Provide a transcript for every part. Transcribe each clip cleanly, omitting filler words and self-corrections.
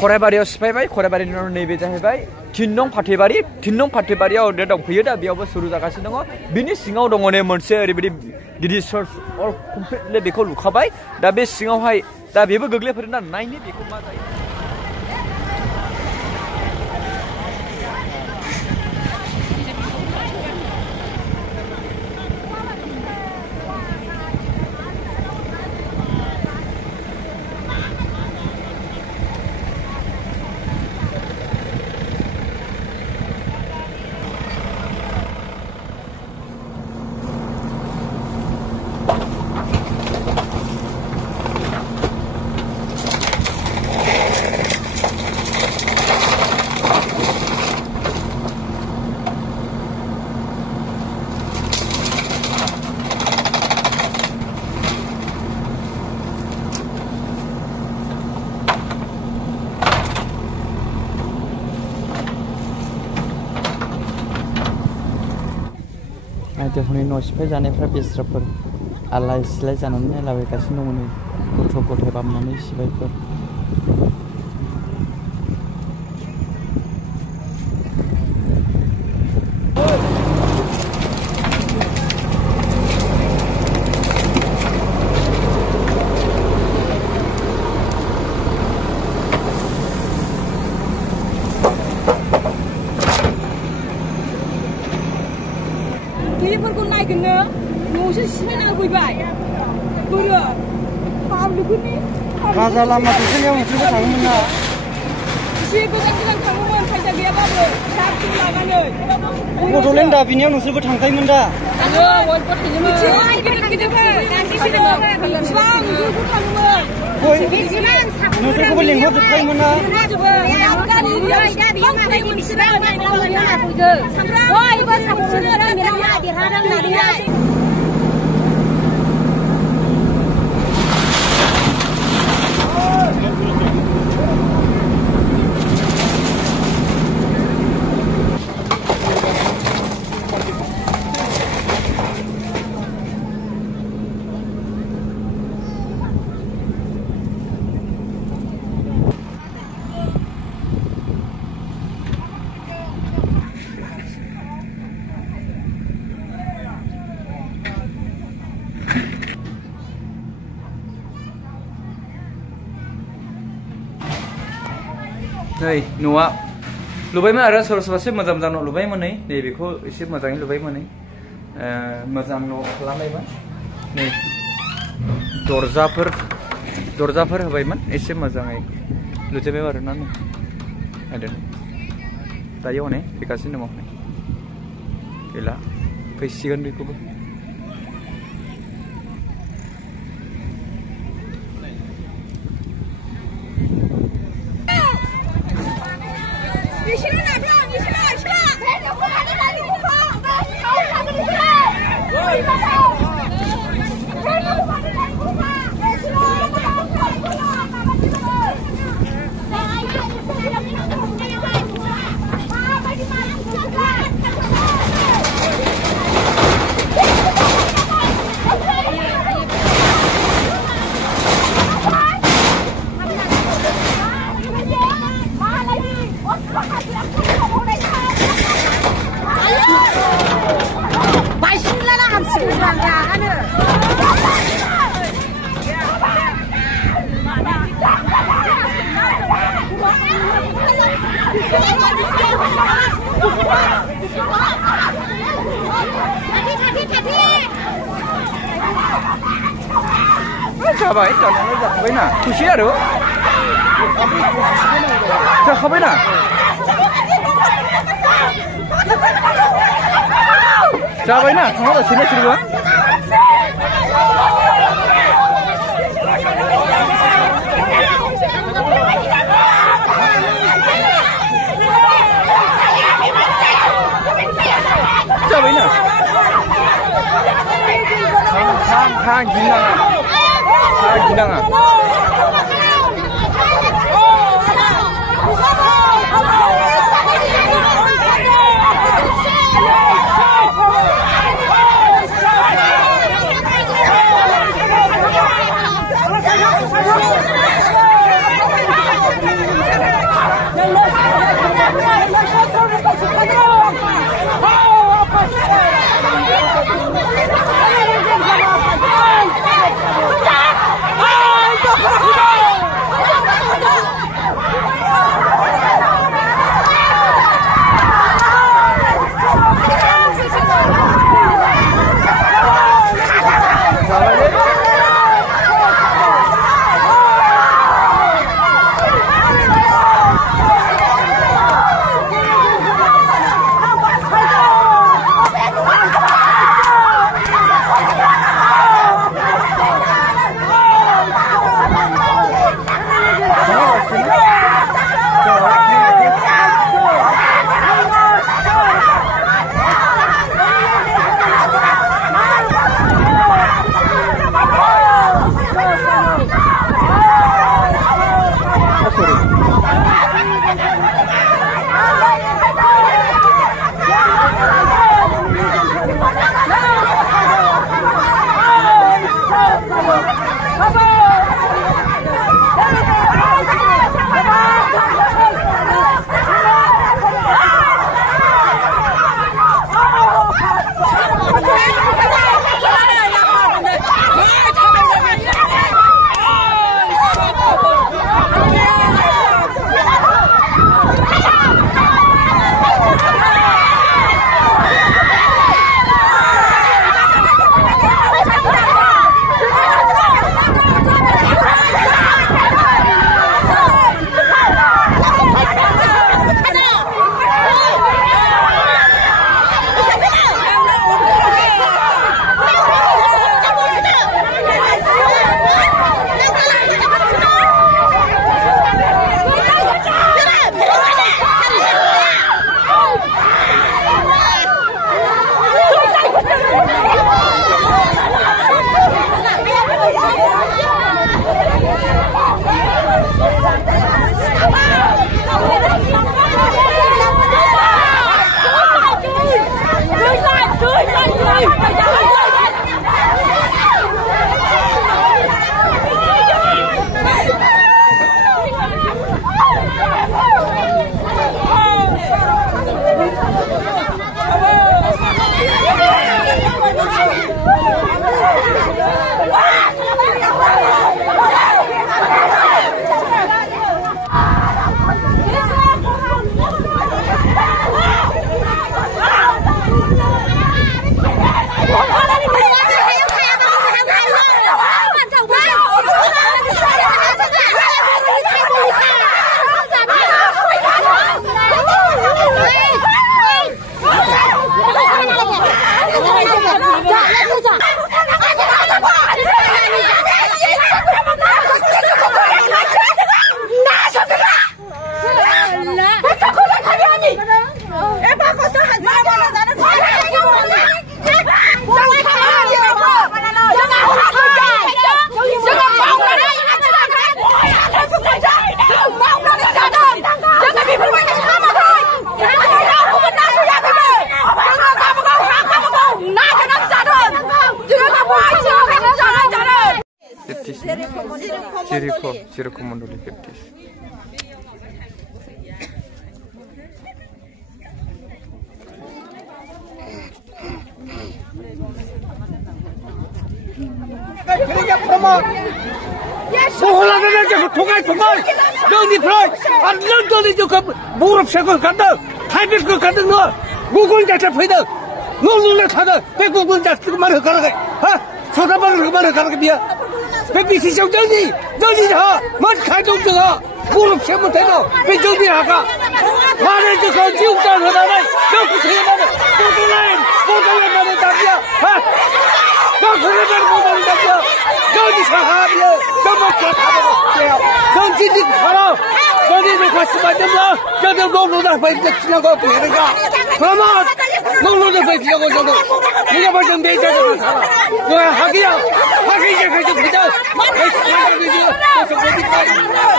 खराइबारियाव सिफायबाय खराइबारिनि उनाव नैबे जाहैबाय 3 नं फाथैबारि 3 नं फाथैबारियाव दंफैयो दा बेयावबो सुरु जागासिनो दङ बिनि सिङाव दङ ने मोनसे ओरैबायदि गिदिर सर्च अल कमप्लिटलि बेखौ लुखाबाय दा बे सिङावहाय दा बेबो गोग्लैफोरना नायनि बेखौ मा जायो आइजोफोरनि न' सिफाय जानायफ्रा बेस्राफोर आलाय सिलाय जानानै नायलाबायगासिनो दङ नै गथ' गथाय बामनानै सिबायफोर बेफोरखौ नायगोननो न'सो सिफायना फैबाय बोरो हाब्रुफोरनि राजा लामा दिखोनायाव नोंसोरबो थाङोमोन ना एसे गोजान गोजान थाङोमोन फैसा गैयाबाबो साबसिन लानानै बड'लेण्ड दाबिनायाव नोंसोरबो थांखायोमोन दा आङो बयबो थाङोमोन गिदिर गिदिरफोर गासैबो बिसिबां नुजोबो थाङोमोन नोंसोरखौबो लेंहरजोबखायोमोन ना नै न'आ लुबायमोन आरो सोरबा सोरबासो मोजां मोजां न' लुबायमोन नै बेखौ एसे मोजाङै लुबायमोन मोजां न' खालामबायमोन नै दरजाफोर होबायमोन एसे मोजाङै लुजोबबाय आरोना नै नायदो दायो हनै फैगासिनो दङ गैला फैसिगोन बेखौबो जाबाय जानायालाय जाखाबायना खुसि आरो जाखाबायना जाबायना थांना जासिनो बिसोरबो जाबायना थां गिनाङा 소홀하게 통할 너희들 안 너희들 저 무릎 세고 간다 타이밍 그 간다 너 무거운 자체 보이다 너는 타다 백부분 자체 그만을 가라가 소다발을 그만을 가라가 미야 백비시 정전이 하 가족들아 무릎 세고 되도 백정비 하가 말을 듣고 지옥장 하나는 너 그래야만 모두는 답이야 너 그래야만 모두는 답이야 너니 사합이야 너 먹고 사버려 넌 진짜 살아 너희들 가슴만 좀 저도 농로다 배기 지나고 그러니까 그러면 농로다 배기 지나고 저도 네가 벌써 내자도 살아 너야 하기야 이제 그래도 그냥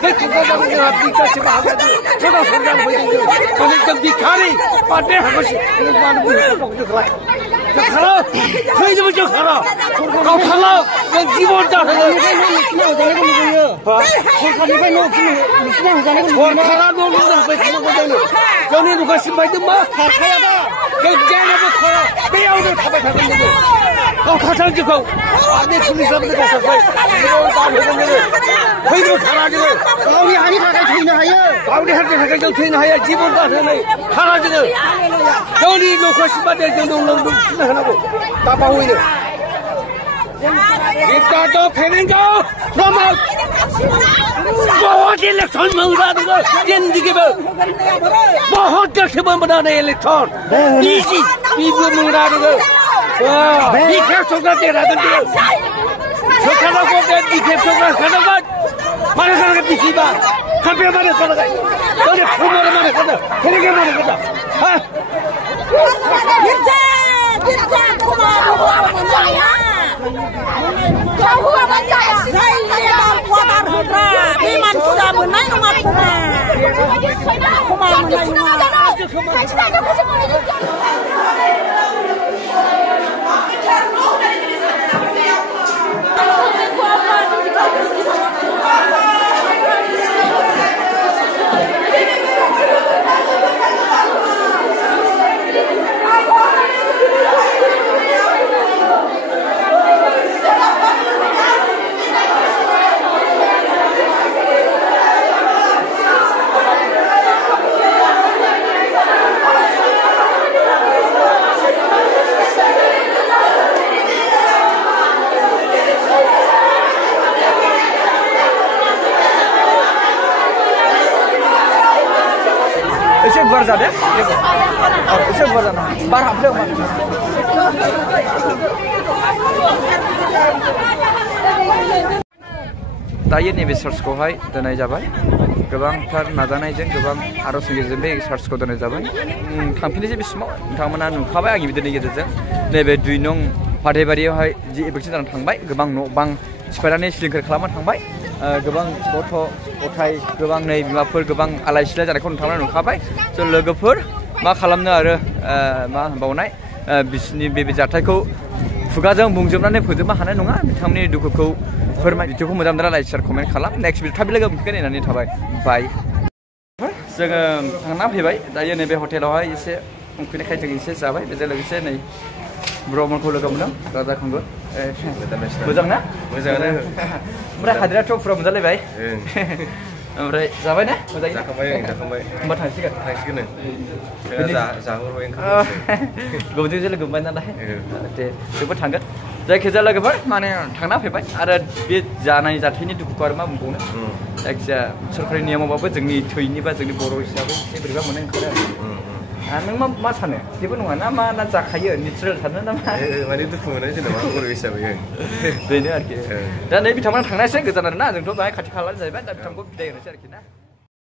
내 그거다고 내가 비까지만 하가지고 저도 성장 보이는 저는 좀 비카리 반대 하고시 이거 하는 거야 먹는 거야 저 가라 저희들 저 가라 너 가라 넌 기본 다 하는 가라 너는 왜 그런 거잖아 전에 누가 신발 좀 봐 가야봐 경쟁하고 가라 빼야오를 타봐 타겠는데 가장 지고 내 둘이 사람들 가서 이거 다 해겠는데 저희들 가라 지금 우리 아니 가가 주인을 하여 우리 한테 가가 주인을 하여 기본 다 하네 가라 지금 전이 놓고 신발 될 정도 놈도 신나하고 나빠고 있네 이따 또 패는 거 그러면 बहुत इलेक्शन में उड़ा दूंगा जिंदगी में बहुत जैसे मैं बनाने इलेक्शन इसी पीपल में उड़ा दूंगा दिखे सोचा तेरा तो सोचा ना को के दिखे सोचा खाना का मारे करके दिखी बात कभी मारे करके तो ये फूल मारे करता फिर क्या मारे करता हाँ इसे भर जाते और इसे भर जाना बार हाफ लोग दायो नैबे सार्चखौहाय दोननाय जाबाय गोबांथार नाजानायजों गोबां आर'जनि गेजेरजों बे सार्चखौ दोननाय जाबाय थांफिननोसै बे समाव नोंथांमोना नुखाबाय आंनि भिडिअनि गेजेरजों नैबे 2 नं फाथैबारियावहाय जि इभेक्सन जानानै थांबाय गोबां न' बां सिफायनानै सिलिंखार खालामना थांबाय गोबां गथ' गथाय गोबां नै बिमाफोर गोबां आलाय सिलाय जानायखौ नोंथांमोना नुखाबाय स' लोगोफोर मा खालामनो आरो मा होनबावनाय बिसोरनि बे जाथायखौ खुगाजों बुंजोबनानै फोजोबनो हानाय नङा बिथांमोननि दुखुखौ फोरमाय भिडिअखौ मोजां मोनोब्ला लाइक शेयार कमेन्ट खालाम नेक्स्ट भिडिअ थाबै लोगो मोनफिनगोन होननानै थाबाय बाय जोङो थांना फैबाय दायो नैबे हटेलावहाय एसे उखैनायखाय जों एसे जाबाय बेजों लोगोसे नै ब्रह्मखौ लोगो मोनदों राजा खुंगुर मोजां ना मोजाङानो ओमफ्राय हाजिराथ' फुरा मोनजालायबाय ओमफ्राय जाबाय ना मोजाङै जाखांबाय होमबा थांसिगोन जाहरबाय गोबावजोंसो लोगो मोनबाय नालाय दे जोबोद थांगोन जायखिजाया लोगोफोर माने थांना फैबाय आरो बे जानाय जाथायनि दुखुखौ आरो मा बुंबावनो जायखिजाया सरकारि नियमावबाबो जोंनि थैनि बा जोंनि बर' हिसाबै एसे बोरैबा मोनो ओंखारो नों मा सानो जेबो नङा ना मा ना जाखायो नेचारेल सानो ना मा माने दुखु मोनो जेनेबा बर' हिसाबै बेनो आरोखि दा नै बिथांमोना थांनायसै गोजान आरोना जोंथ' बेहाय खाथि खाला जाहैबाय दा बिथांखौ बिदाय होनोसै आरोखि ना